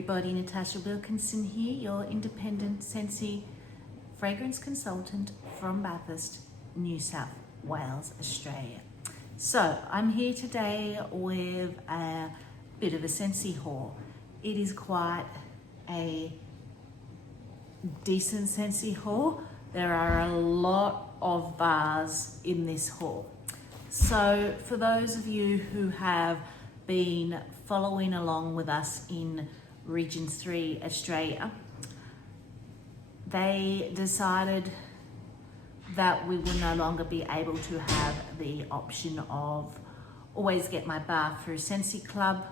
everybody, Natasha Wilkinson here, your independent Scentsy fragrance consultant from Bathurst, New South Wales, Australia. So I'm here today with a bit of a Scentsy haul. It is quite a decent Scentsy haul. There are a lot of bars in this haul. So for those of you who have been following along with us in Region 3 Australia, they decided that we will no longer be able to have the option of always get my bar through Scentsy Club,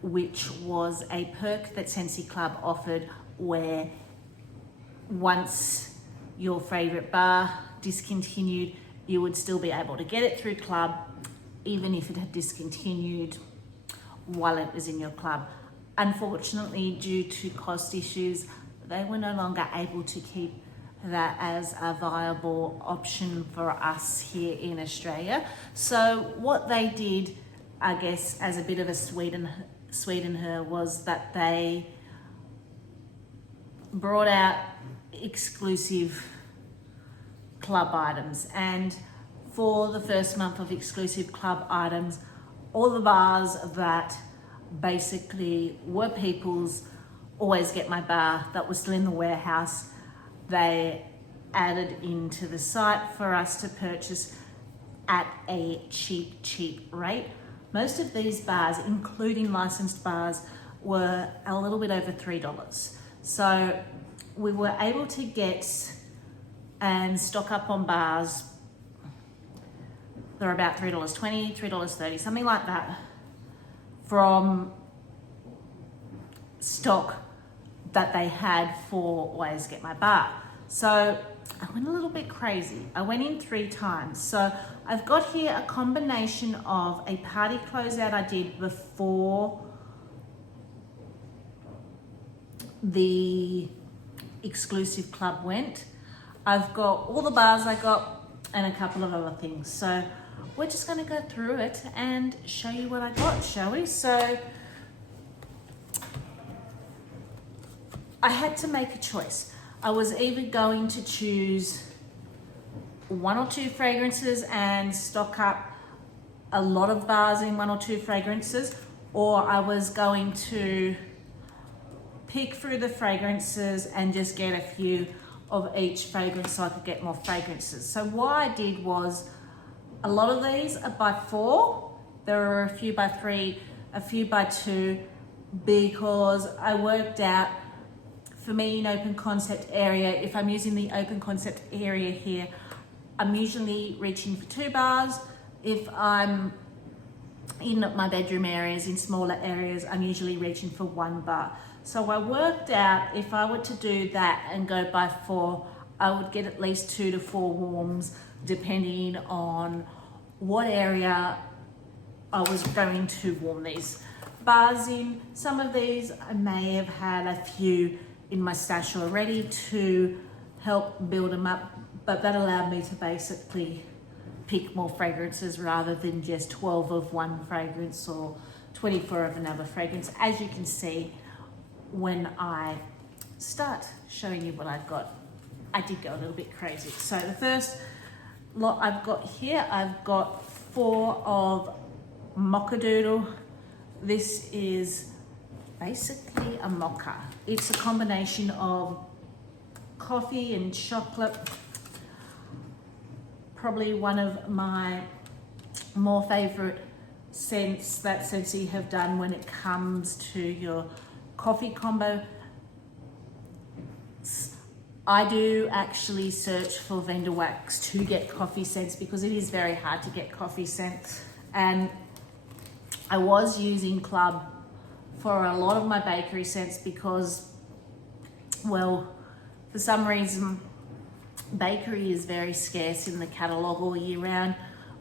which was a perk that Scentsy Club offered where once your favorite bar discontinued, you would still be able to get it through club even if it had discontinued while it was in your club. Unfortunately, due to cost issues, they were no longer able to keep that as a viable option for us here in Australia. So what they did, I guess, as a bit of a sweetener was that they brought out exclusive club items, and for the first month of exclusive club items, all the bars that basically were people's always get my bar that was still in the warehouse, they added into the site for us to purchase at a cheap rate. Most of these bars, including licensed bars, were a little bit over $3. So we were able to get and stock up on bars. They're about $3.20, $3.30, something like that, from stock that they had for Always Get My Bar. So I went a little bit crazy. I went in 3 times. So I've got here a combination of a party closeout I did before the exclusive club went. I've got all the bars I got and a couple of other things. So we're just going to go through it and show you what I got, shall we? So I had to make a choice. I was either going to choose 1 or 2 fragrances and stock up a lot of bars in 1 or 2 fragrances, or I was going to pick through the fragrances and just get a few of each fragrance so I could get more fragrances. So what I did was, a lot of these are by 4. There are a few by 3, a few by 2, because I worked out, for me in open concept area, if I'm using the open concept area here, I'm usually reaching for 2 bars. If I'm in my bedroom areas, in smaller areas, I'm usually reaching for 1 bar. So I worked out if I were to do that and go by 4, I would get at least 2 to 4 warms, depending on what area I was going to warm these bars in. Some of these I may have had a few in my stash already to help build them up, but that allowed me to basically pick more fragrances rather than just 12 of one fragrance or 24 of another fragrance. As you can see, when I start showing you what I've got, I did go a little bit crazy. So the first lot I've got here, I've got 4 of Mocha Doodle. This is basically a mocha. It's a combination of coffee and chocolate. Probably one of my more favorite scents that Scentsy have done when it comes to your coffee combo. I do actually search for vendor wax to get coffee scents because it is very hard to get coffee scents, and I was using Club for a lot of my bakery scents because, well, for some reason bakery is very scarce in the catalogue all year round.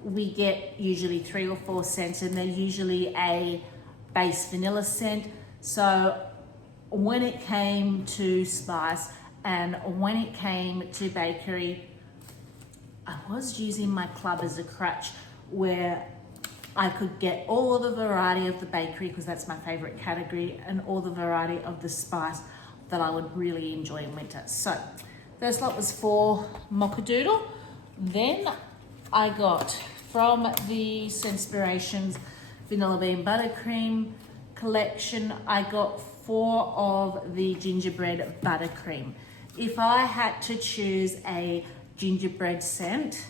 We get usually 3 or 4 scents, and they're usually a base vanilla scent. So when it came to spice and when it came to bakery, I was using my Club as a crutch, where I could get all the variety of the bakery because that's my favorite category, and all the variety of the spice that I would really enjoy in winter. So first lot was 4 Mochadoodle. Then I got from the Scenspirations Vanilla Bean Buttercream collection, I got 4 of the gingerbread buttercream. If I had to choose a gingerbread scent,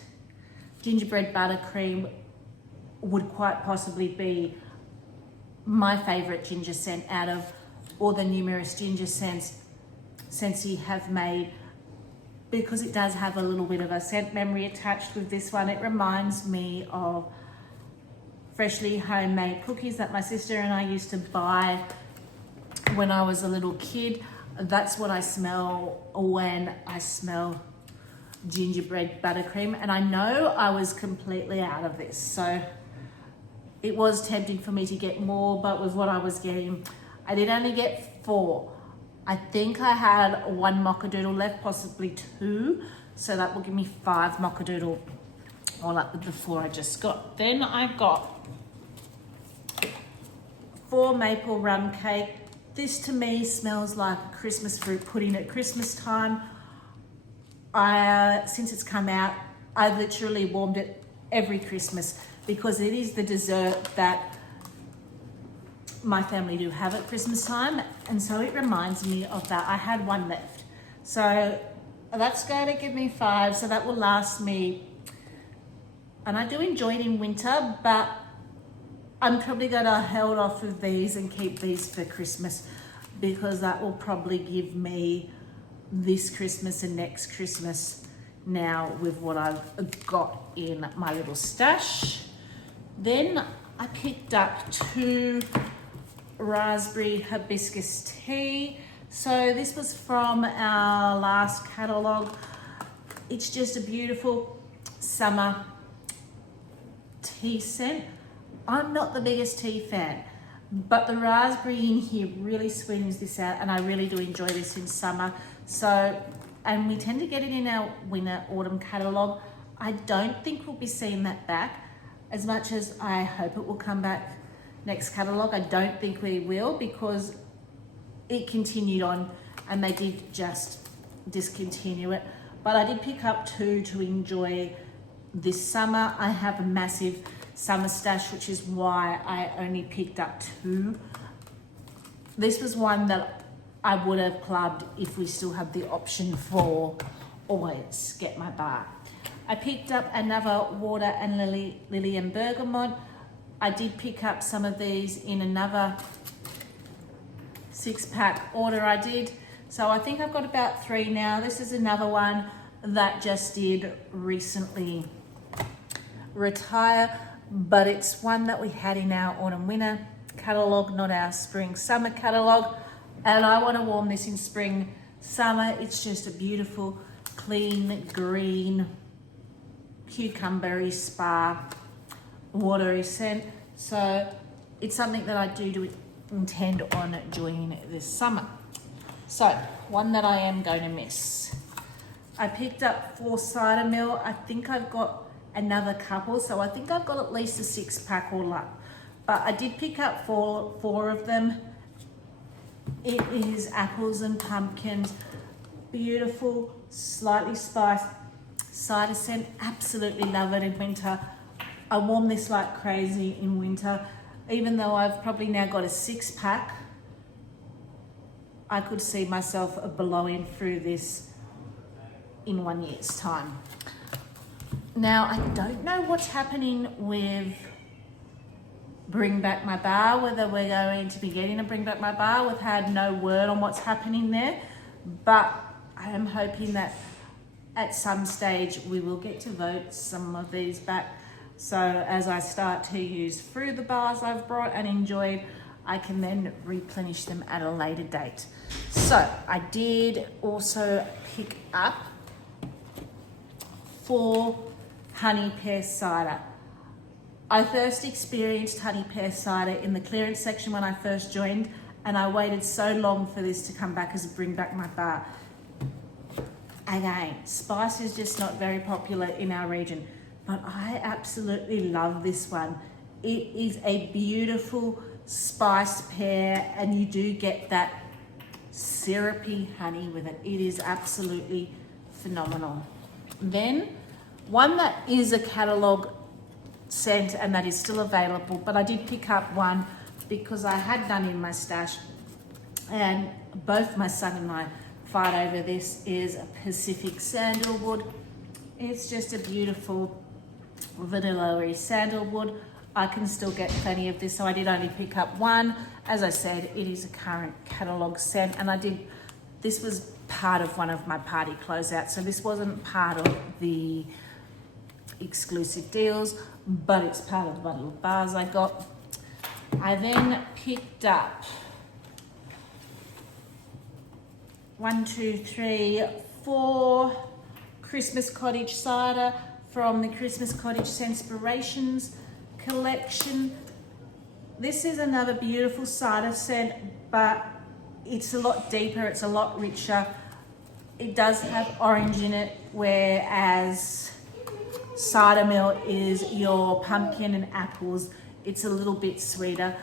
gingerbread buttercream would quite possibly be my favorite ginger scent out of all the numerous ginger scents Scentsy have made, because it does have a little bit of a scent memory attached with this one. It reminds me of freshly homemade cookies that my sister and I used to buy when I was a little kid. That's what I smell when I smell gingerbread buttercream, and I know I was completely out of this, so it was tempting for me to get more, but with what I was getting, I did only get 4. I think I had 1 Mochadoodle left, possibly 2, so that will give me 5 Mochadoodle all up with the 4 I just got. Then I got 4 maple rum cake. This to me smells like a Christmas fruit pudding at Christmas time. Since it's come out, I've literally warmed it every Christmas because it is the dessert that my family do have at Christmas time, and so it reminds me of that. I had 1 left, so that's going to give me 5, so that will last me. And I do enjoy it in winter, but I'm probably going to hold off with these and keep these for Christmas, because that will probably give me this Christmas and next Christmas now with what I've got in my little stash. Then I picked up 2 raspberry hibiscus tea. So this was from our last catalogue. It's just a beautiful summer tea scent. I'm not the biggest tea fan, but the raspberry in here really sweetens this out, and I really do enjoy this in summer. So, and we tend to get it in our winter autumn catalogue. I don't think we'll be seeing that back, as much as I hope it will come back next catalogue. I don't think we will, because it continued on and they did just discontinue it. But I did pick up 2 to enjoy this summer. I have a massive summer stash, which is why I only picked up 2. This was one that I would have clubbed if we still have the option for always get my bar. I picked up another water and lily and bergamot. I did pick up some of these in another 6-pack order I did. So I think I've got about 3 now. This is another one that just did recently retire, but it's one that we had in our autumn winter catalogue, not our spring summer catalogue. And I want to warm this in spring summer. It's just a beautiful, clean, green, cucumbery, spa, watery scent. So it's something that I do intend on doing this summer. So one that I am going to miss. I picked up 4 cider mill. I think I've got another couple, so I think I've got at least a 6-pack all up. But I did pick up four of them. It is apples and pumpkins, beautiful, slightly spiced cider scent. Absolutely love it in winter. I warm this like crazy in winter. Even though I've probably now got a 6-pack, I could see myself blowing through this in 1 year's time. Now, I don't know what's happening with Bring Back My Bar, whether we're going to be getting a Bring Back My Bar. We've had no word on what's happening there, but I am hoping that at some stage we will get to vote some of these back. So as I start to use through the bars I've brought and enjoyed, I can then replenish them at a later date. So I did also pick up 4 honey pear cider. I first experienced honey pear cider in the clearance section when I first joined, and I waited so long for this to come back as a Bring Back My Bar. Again, spice is just not very popular in our region, but I absolutely love this one. It is a beautiful spiced pear, and you do get that syrupy honey with it. It is absolutely phenomenal. Then one that is a catalogue scent and that is still available, but I did pick up one because I had none in my stash, and both my son and I fight over this, is a Pacific Sandalwood. It's just a beautiful vanilla-y sandalwood. I can still get plenty of this, so I did only pick up one. As I said, it is a current catalogue scent, and this was part of one of my party closeouts, so this wasn't part of the exclusive deals, but it's part of one little bars I got. I then picked up 4 Christmas Cottage cider from the Christmas Cottage Scentsspirations collection. This is another beautiful cider scent, but it's a lot deeper, it's a lot richer. It does have orange in it, whereas cider mill is your pumpkin and apples. It's a little bit sweeter,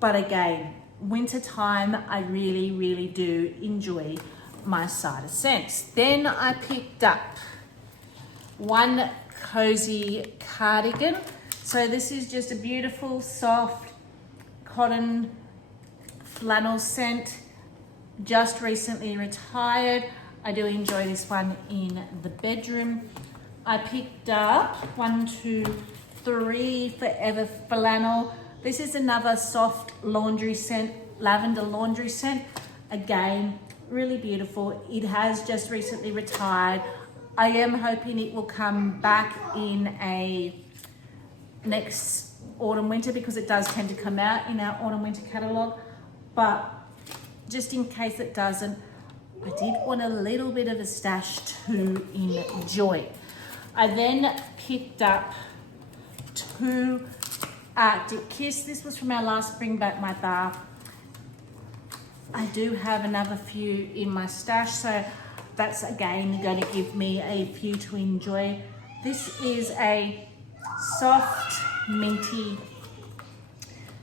but again, winter time, I really do enjoy my cider scents. Then I picked up one cozy cardigan. So this is just a beautiful soft cotton flannel scent, just recently retired. I do enjoy this one in the bedroom. I picked up 3 Forever Flannel. This is another soft laundry scent, lavender laundry scent. Again, really beautiful. It has just recently retired. I am hoping it will come back in a next autumn winter, because it does tend to come out in our autumn winter catalogue, but just in case it doesn't, I did want a little bit of a stash to enjoy. I then picked up 2 Arctic Kiss. This was from our last Bring Back My Bar. I do have another few in my stash, so that's again going to give me a few to enjoy. This is a soft minty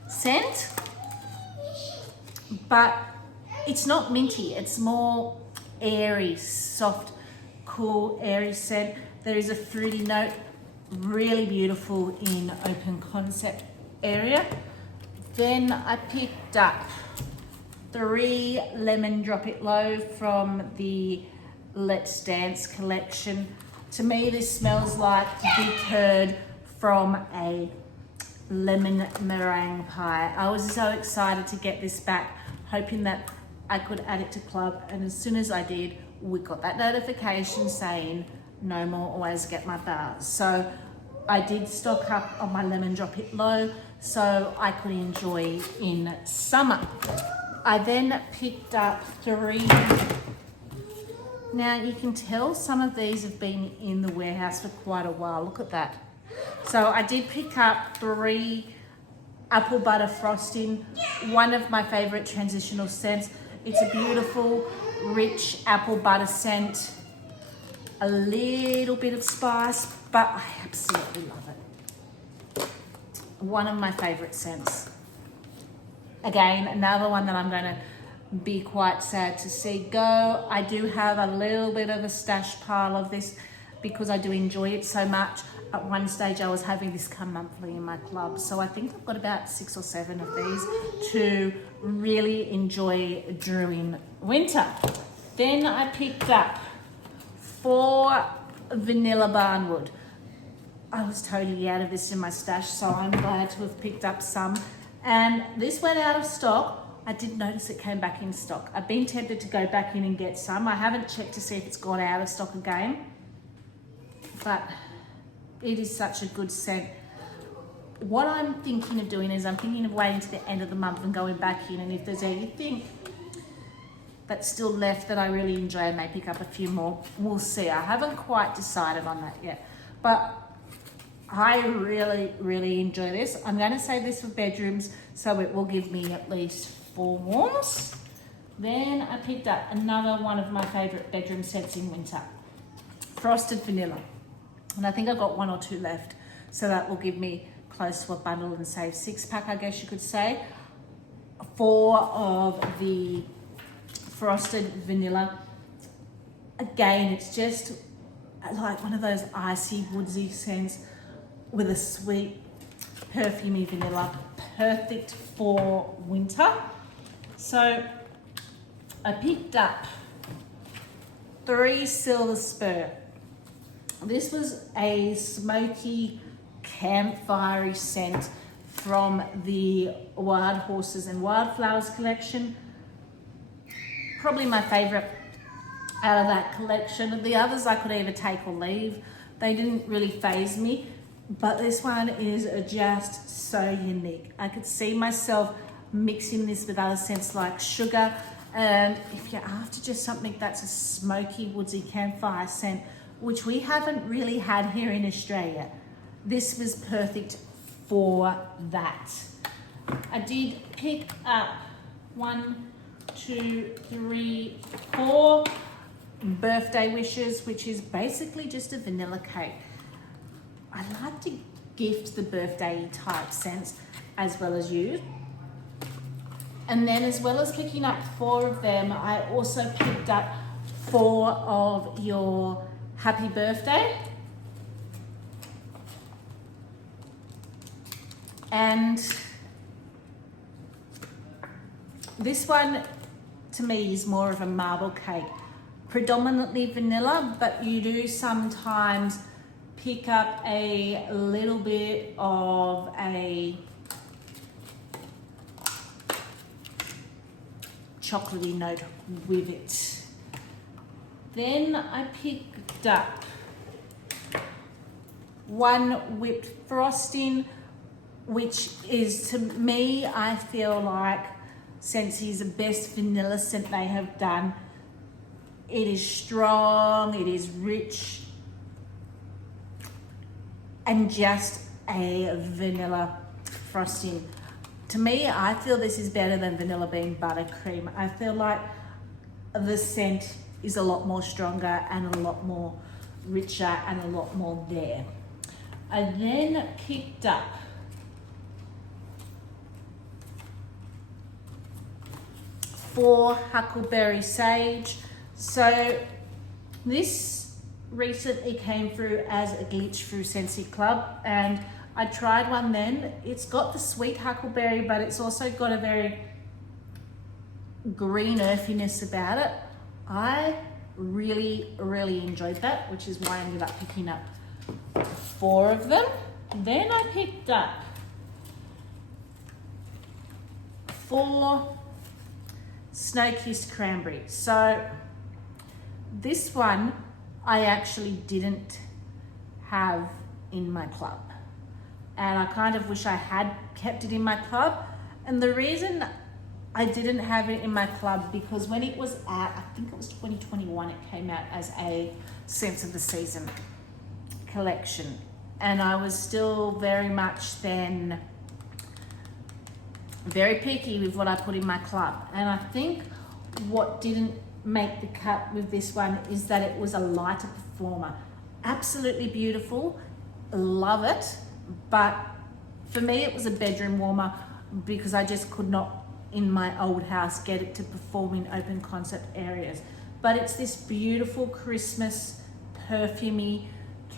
scent, but it's not minty, it's more airy, soft, cool, airy scent. There is a fruity note, really beautiful in open concept area. Then I picked up 3 Lemon Drop It Low from the Let's Dance collection. To me, this smells like the curd from a lemon meringue pie. I was so excited to get this back, hoping that I could add it to club, and as soon as I did, we got that notification saying no more Always Get My Bars. So I did stock up on my Lemon Drop It Low so I could enjoy in summer. I then picked up 3. Now you can tell some of these have been in the warehouse for quite a while. Look at that. So I did pick up 3 Apple Butter Frosting, one of my favorite transitional scents. It's a beautiful, rich apple butter scent. A little bit of spice, but I absolutely love it. One of my favorite scents. Again, another one that I'm going to be quite sad to see go. I do have a little bit of a stash pile of this because I do enjoy it so much. At one stage I was having this come monthly in my club, so I think I've got about 6 or 7 of these to really enjoy during winter. Then I picked up 4 Vanilla Barnwood. I was totally out of this in my stash, so I'm glad to have picked up some. And this went out of stock. I did notice it came back in stock. I've been tempted to go back in and get some. I haven't checked to see if it's gone out of stock again, but it is such a good scent. What I'm thinking of doing is I'm thinking of waiting to the end of the month and going back in, and if there's anything that's still left that I really enjoy, I may pick up a few more. We'll see. I haven't quite decided on that yet, but I really enjoy this. I'm going to save this for bedrooms, so it will give me at least 4 warms. Then I picked up another one of my favorite bedroom scents in winter, Frosted Vanilla. And I think I've got 1 or 2 left, so that will give me close to a bundle and save 6-pack, I guess you could say. 4 of the frosted vanilla. Again, it's just like one of those icy, woodsy scents with a sweet, perfumey vanilla. Perfect for winter. So I picked up 3 Silver Spur. This was a smoky, campfirey scent from the Wild Horses and Wildflowers collection. Probably my favorite out of that collection. The others I could either take or leave. They didn't really faze me, but this one is just so unique. I could see myself mixing this with other scents like sugar. And if you're after just something that's a smoky, woodsy campfire scent, which we haven't really had here in Australia, this was perfect for that. I did pick up 1, 2, 3, 4 birthday wishes, which is basically just a vanilla cake. I like to gift the birthday type scents as well as you. And then as well as picking up 4 of them, I also picked up 4 of your happy birthday. And this one to me is more of a marble cake. Predominantly vanilla, but you do sometimes pick up a little bit of a chocolatey note with it. Then I picked up 1 whipped frosting, which is, to me, I feel like Scentsy is the best vanilla scent they have done. It is strong, it is rich, and just a vanilla frosting. To me, I feel this is better than vanilla bean buttercream. I feel like the scent is a lot more stronger and a lot more richer and a lot more there. I then picked up 4 Huckleberry Sage. So this recently came through as a glitch through Scentsy Club, and I tried one then. It's got the sweet huckleberry, but it's also got a very green earthiness about it. I really enjoyed that, which is why I ended up picking up 4 of them. Then I picked up 4 Snow-Kissed Cranberry. So this one I actually didn't have in my club, and I kind of wish I had kept it in my club. And the reason I didn't have it in my club, because when it was out, I think it was 2021, it came out as a Scents of the Season collection, and I was still very much then very picky with what I put in my club. And I think what didn't make the cut with this one is that it was a lighter performer. Absolutely beautiful, love it, but for me it was a bedroom warmer because I just could not in my old house get it to perform in open concept areas. But it's this beautiful Christmas perfumey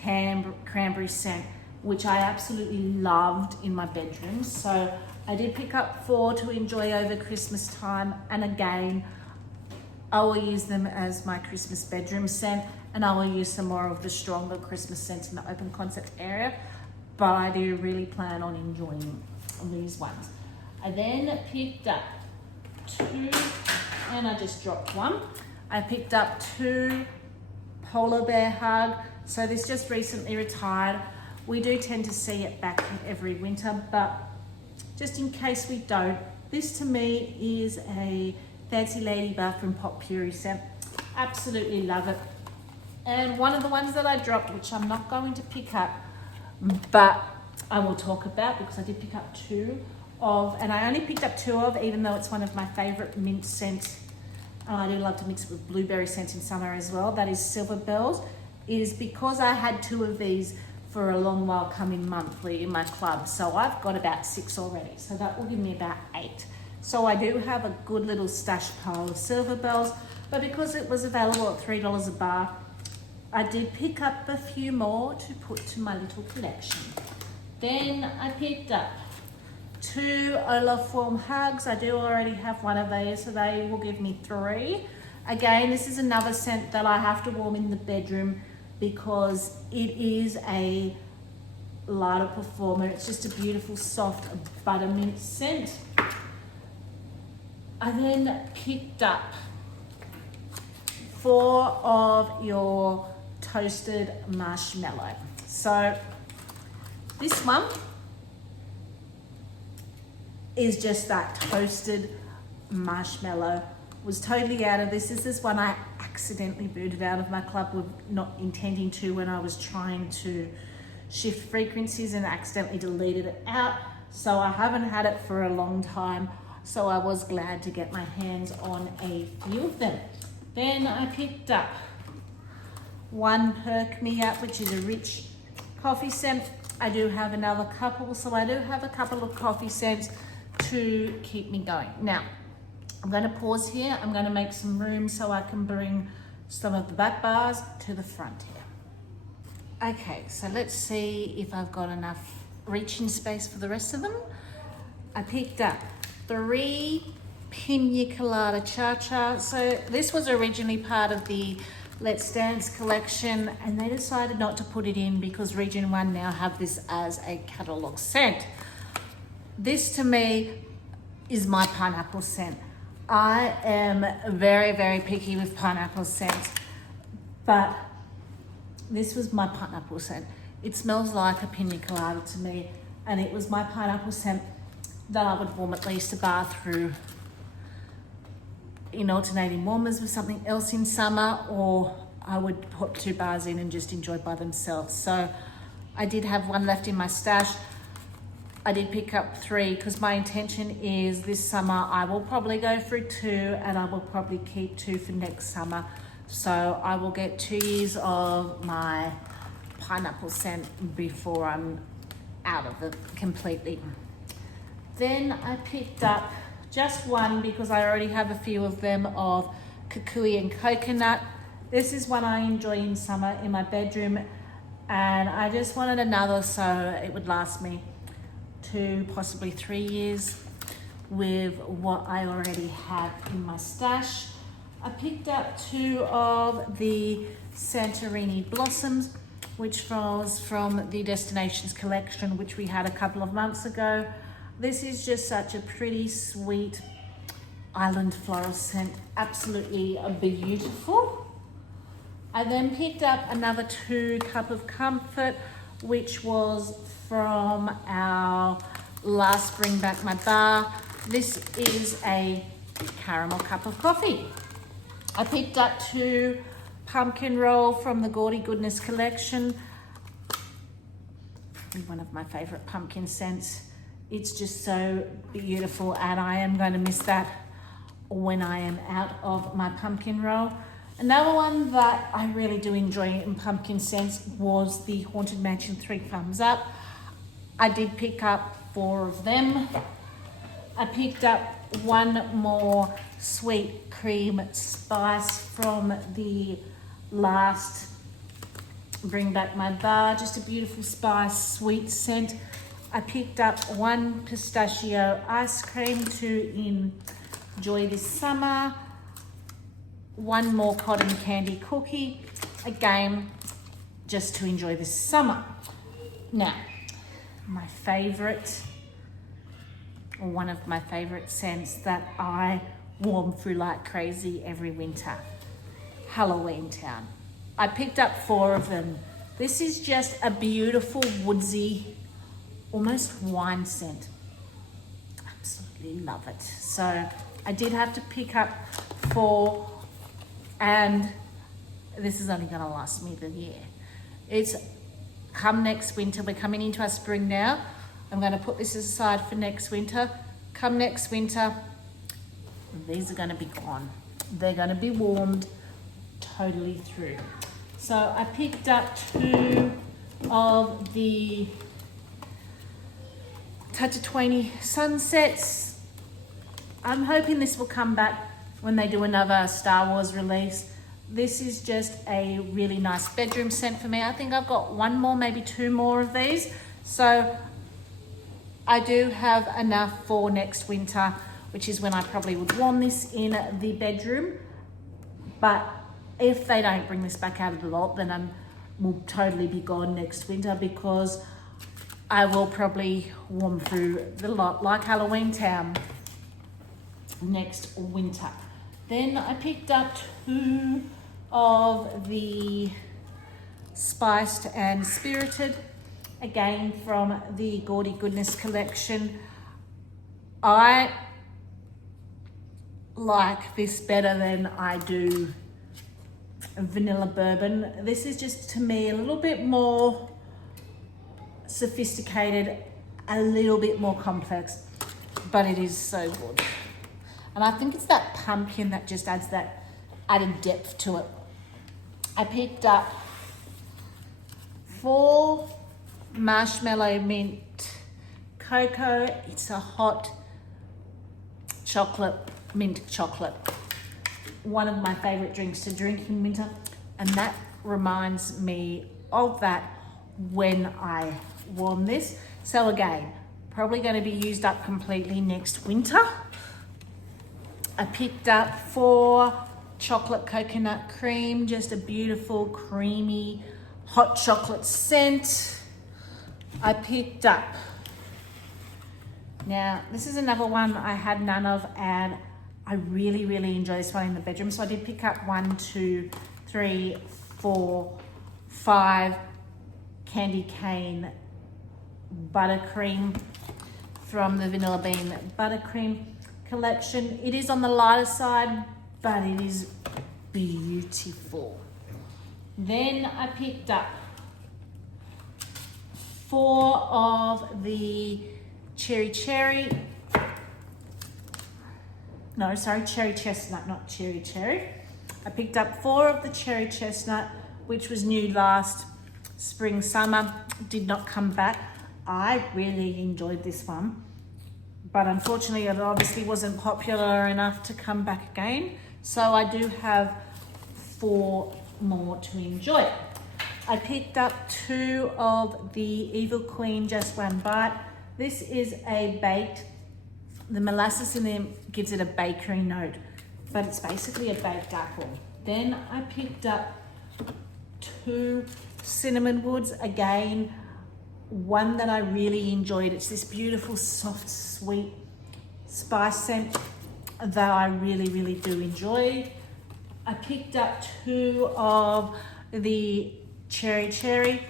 cranberry scent, which I absolutely loved in my bedroom. So I did pick up 4 to enjoy over Christmas time, and again, I will use them as my Christmas bedroom scent, and I will use some more of the stronger Christmas scents in the open concept area, but I do really plan on enjoying these ones. I then picked up 2, and I just dropped 1. I picked up 2 Polar Bear Hug. So this just recently retired. We do tend to see it back every winter, but just in case we don't, this to me is a Fancy Lady Bathroom Potpourri scent. Absolutely love it. And one of the ones that I dropped, which I'm not going to pick up, but I will talk about because I did pick up 2 of, and I only picked up 2 of, even though it's one of my favorite mint scents. I do love to mix it with blueberry scents in summer as well. That is Silver Bells. It is because I had 2 of these for a long while coming monthly in my club. So I've got about 6 already. So that will give me about 8. So I do have a good little stash pile of silver bells, but because it was available at $3 a bar, I did pick up a few more to put to my little collection. Then I picked up 2 Olaf Form Hugs. I do already have one of these, so they will give me 3. Again, this is another scent that I have to warm in the bedroom because it is a lighter performer. It's just a beautiful, soft buttermint scent. I then picked up 4 of your toasted marshmallow. So this one is just that toasted marshmallow. Was totally out of this. This is one I accidentally booted out of my club with not intending to when I was trying to shift frequencies and accidentally deleted it out. So I haven't had it for a long time. So I was glad to get my hands on a few of them. Then I picked up 1 Perk Me Up, which is a rich coffee scent. I do have another couple, so I do have a couple of coffee scents to keep me going. Now, I'm going to pause here. I'm going to make some room so I can bring some of the back bars to the front here. Okay, so let's see if I've got enough reaching space for the rest of them. I picked up 3 Pina Colada Cha-Cha. So this was originally part of the Let's Dance collection, and they decided not to put it in because Region 1 now have this as a catalogue scent. This to me is my pineapple scent. I am very, very picky with pineapple scents, but this was my pineapple scent. It smells like a pina colada to me, and it was my pineapple scent that I would warm at least a bar through in alternating warmers with something else in summer, or I would put 2 bars in and just enjoy by themselves. So I did have 1 left in my stash. I did pick up 3 because my intention is this summer I will probably go through 2, and I will probably keep 2 for next summer. So I will get 2 years of my pineapple scent before I'm out of it completely. Then I picked up just 1 because I already have a few of them of kukui and coconut. This is one I enjoy in summer in my bedroom, and I just wanted another so it would last me 2, possibly 3 years with what I already have in my stash. I picked up 2 of the Santorini Blossoms, which was from the Destinations collection, which we had a couple of months ago. This is just such a pretty, sweet island floral scent. Absolutely beautiful. I then picked up another 2 Cup of Comfort, which was from our last Bring Back My Bar. This is a caramel cup of coffee. I picked up 2 Pumpkin Roll from the Gaudy Goodness collection. One of my favorite pumpkin scents. It's just so beautiful, and I am going to miss that when I am out of my pumpkin roll. Another one that I really do enjoy in pumpkin scents was the Haunted Mansion 3 Thumbs Up. I did pick up 4 of them. I picked up 1 more sweet cream spice from the last Bring Back My Bar. Just a beautiful spice, sweet scent. I picked up 1 pistachio ice cream to enjoy this summer. 1 more cotton candy cookie, again, just to enjoy this summer. Now, my favorite, or one of my favorite scents that I warm through like crazy every winter, Halloween Town. I picked up 4 of them. This is just a beautiful woodsy, almost wine scent. Absolutely love it. So I did have to pick up 4, and this is only gonna last me the year. It's come next winter, we're coming into our spring now. I'm gonna put this aside for next winter. Come next winter, these are gonna be gone. They're gonna be warmed totally through. So I picked up 2 of the Touch-a-20 Sunsets. I'm hoping this will come back when they do another Star Wars release. This is just a really nice bedroom scent for me. I think I've got one more, maybe two more of these. So I do have enough for next winter, which is when I probably would warm this in the bedroom. But if they don't bring this back out of the vault, then I will totally be gone next winter, because I will probably warm through the lot like Halloween Town next winter. Then I picked up two of the Spiced and Spirited, again from the Gaudy Goodness collection. I like this better than I do Vanilla Bourbon. This is just, to me, a little bit more sophisticated, a little bit more complex, but it is so good. And I think it's that pumpkin that just adds that added depth to it. I picked up 4 Marshmallow Mint Cocoa. It's a hot chocolate, mint chocolate. One of my favorite drinks to drink in winter. And that reminds me of that when I warm this. So again, probably going to be used up completely next winter. I picked up 4 chocolate coconut cream, just a beautiful creamy hot chocolate scent. I picked up, now this is another one I had none of, and I really enjoy this one in the bedroom. So I did pick up 1, 2, 3, 4, 5 candy cane buttercream from the Vanilla Bean Buttercream collection. It is on the lighter side, but it is beautiful. Then I picked up 4 of the cherry chestnut, not cherry cherry. I picked up 4 of the cherry chestnut, which was new last spring, summer, did not come back. I really enjoyed this one, but unfortunately it obviously wasn't popular enough to come back again. So I do have 4 more to enjoy. I picked up 2 of the Evil Queen Just One Bite. This is a baked, the molasses in them gives it a bakery note, but it's basically a baked apple. Then I picked up 2 cinnamon woods, again, one that I really enjoyed. It's this beautiful, soft, sweet spice scent that I really do enjoy. I picked up 2 of the cherry.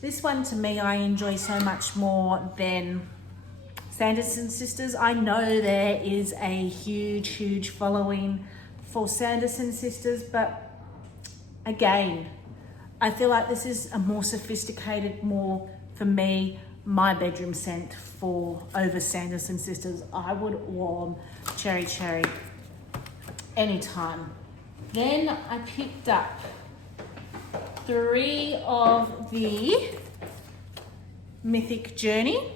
This one, to me, I enjoy so much more than Sanderson Sisters. I know there is a huge following for Sanderson Sisters, but again, I feel like this is a more sophisticated, more, for me, my bedroom scent for over Sanderson Sisters. I would warm cherry anytime. Then I picked up 3 of the Mythic Journey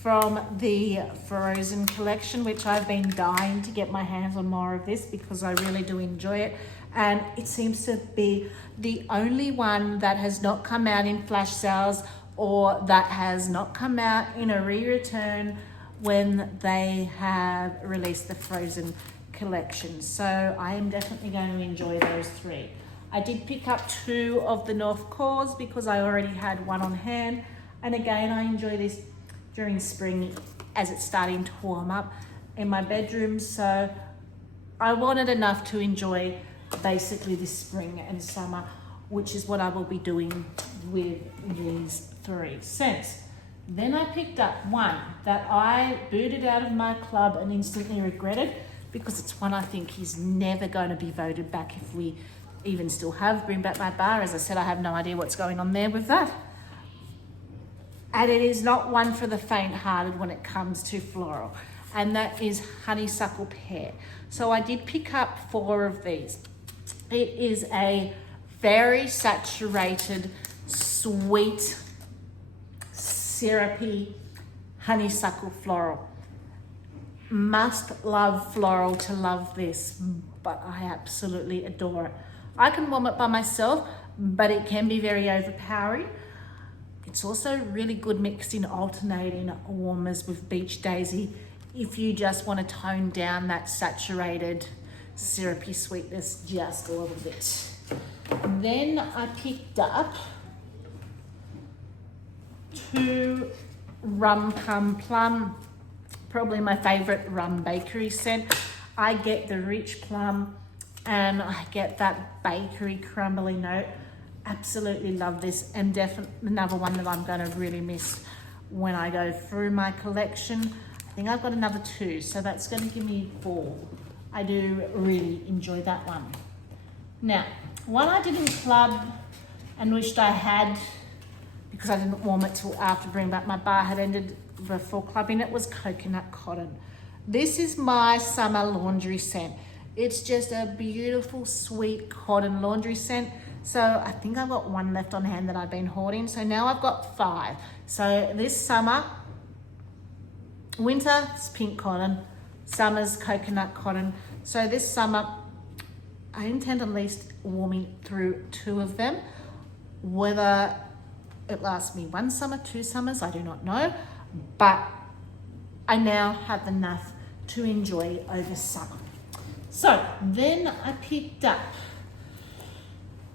from the Frozen collection, which I've been dying to get my hands on more of this because I really do enjoy it. And it seems to be the only one that has not come out in flash sales or that has not come out in a re-return when they have released the Frozen collection. So I am definitely going to enjoy those 3. I did pick up 2 of the North Cores because I already had one on hand. And again, I enjoy this during spring as it's starting to warm up in my bedroom. So I wanted enough to enjoy basically this spring and summer, which is what I will be doing with these 3 scents. Then I picked up one that I booted out of my club and instantly regretted because it's one I think is never going to be voted back if we even still have Bring Back My Bar. As I said, I have no idea what's going on there with that. And it is not one for the faint-hearted when it comes to floral, and that is Honeysuckle Pear. So I did pick up 4 of these. It is a very saturated, sweet syrupy honeysuckle floral. Must love floral to love this, but I absolutely adore it. I can warm it by myself, but it can be very overpowering. It's also really good mixed in alternating warmers with Beach Daisy if you just want to tone down that saturated syrupy sweetness just a little bit. Then I picked up 2 Rum Pum Plum, probably my favorite rum bakery scent. I get the rich plum and I get that bakery crumbly note. Absolutely love this, and definitely another one that I'm going to really miss when I go through my collection. I think I've got another 2, so that's going to give me 4. I do really enjoy that one. Now, one I did in club and wished I had, because I didn't warm it till after bringing back my bar had ended before clubbing, it was Coconut Cotton. This is my summer laundry scent. It's just a beautiful, sweet cotton laundry scent. So I think I've got 1 left on hand that I've been hoarding. So now I've got 5. So this summer, winter is pink cotton, summer's coconut cotton. So this summer, I intend at least warming through 2 of them. Whether it lasts me 1 summer, 2 summers, I do not know. But I now have enough to enjoy over summer. So then I picked up,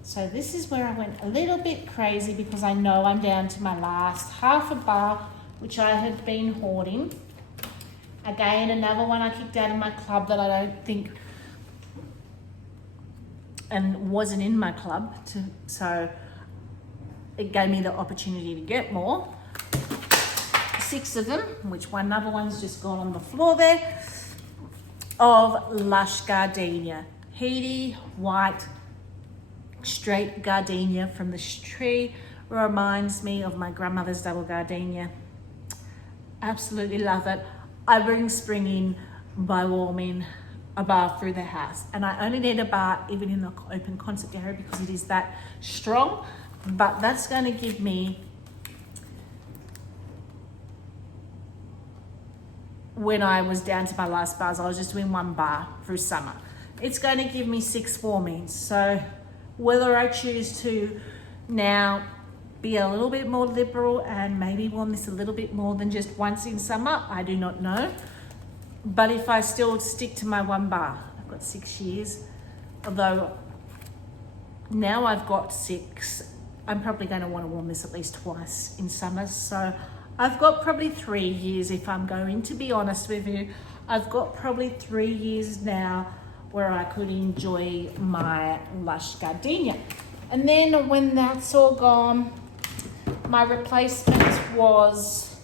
so this is where I went a little bit crazy because I know I'm down to my last half a bar, which I had been hoarding. Again, another one I kicked out of my club that I don't think, and wasn't in my club, so it gave me the opportunity to get more. 6 of them, which another one's just gone on the floor there, of Lush Gardenia. Heady, white, straight gardenia from this tree. Reminds me of my grandmother's double gardenia. Absolutely love it. I bring spring in by warming a bar through the house, and I only need a bar even in the open concept area because it is that strong, but that's going to give me, when I was down to my last bars, I was just doing 1 bar through summer. It's going to give me 6 warmings. So whether I choose to now be a little bit more liberal and maybe warm this a little bit more than just once in summer, I do not know. But if I still stick to my 1 bar, I've got 6 years, although now I've got 6, I'm probably going to want to warm this at least twice in summer. So I've got probably 3 years, if I'm going to be honest with you. I've got probably 3 years now where I could enjoy my Lush Gardenia. And then when that's all gone, my replacement was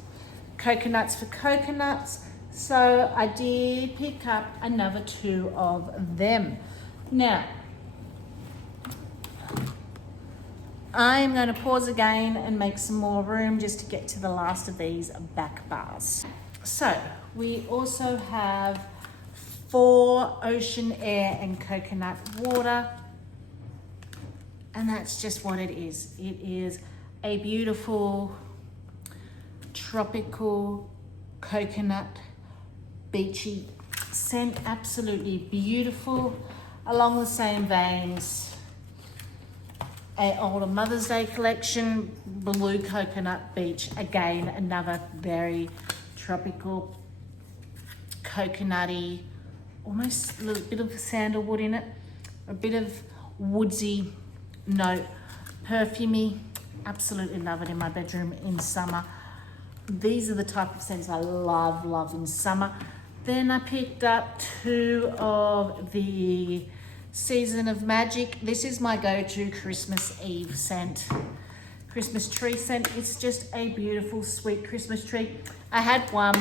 Coconuts for Coconuts. So I did pick up another 2 of them. Now, I'm going to pause again and make some more room just to get to the last of these back bars. So we also have 4 Ocean Air and Coconut Water. And that's just what it is. It is a beautiful tropical coconut beachy scent. Absolutely beautiful. Along the same veins, a older Mother's Day collection, Blue Coconut Beach. Again, another very tropical, coconutty, almost a little bit of sandalwood in it, a bit of woodsy note, perfumey. Absolutely love it in my bedroom in summer. These are the type of scents I love in summer. Then I picked up 2 of the Season of Magic. This is my go-to Christmas Eve scent, Christmas tree scent. It's just a beautiful, sweet Christmas tree. I had 1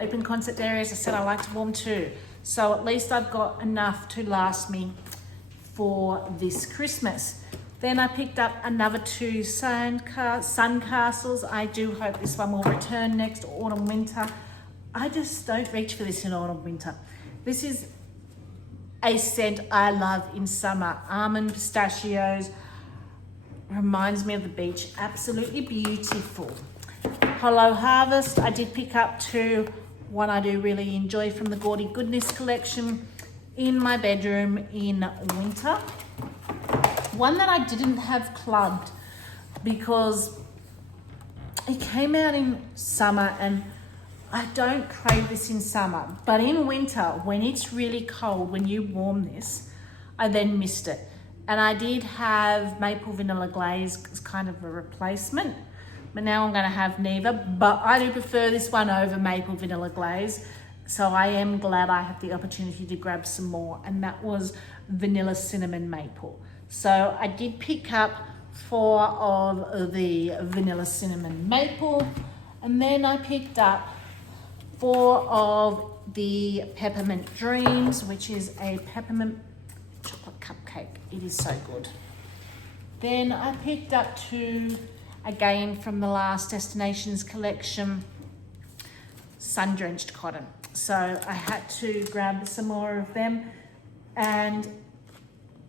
open concept area. As I said, I like to warm 2. So at least I've got enough to last me for this Christmas. Then I picked up another 2 sun castles. I do hope this one will return next autumn, winter. I just don't reach for this in autumn, winter. This is a scent I love in summer. Almond pistachios, Reminds me of the beach. Absolutely beautiful. Hollow Harvest, I did pick up 2. One I do really enjoy from the Gaudy Goodness collection in my bedroom in winter. One that I didn't have clubbed because it came out in summer and I don't crave this in summer, but in winter, when it's really cold, when you warm this, I then missed it. And I did have Maple Vanilla Glaze as kind of a replacement, but now I'm gonna have neither, but I do prefer this one over Maple Vanilla Glaze. So I am glad I had the opportunity to grab some more, and that was Vanilla Cinnamon Maple. So I did pick up 4 of the Vanilla Cinnamon Maple, and then I picked up 4 of the Peppermint Dreams, which is a peppermint chocolate cupcake. It is so good. Then I picked up 2, again from the last Destinations collection, Sun Drenched Cotton. So I had to grab some more of them, and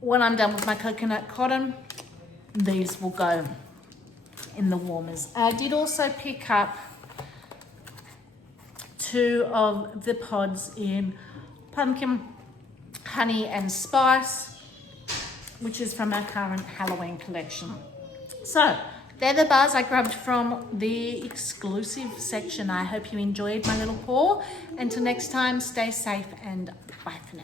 when I'm done with my coconut cotton, these will go in the warmers. I did also pick up 2 of the pods in Pumpkin, Honey and Spice, which is from our current Halloween collection. So they're the bars I grabbed from the exclusive section. I hope you enjoyed my little haul. Until next time, stay safe and bye for now.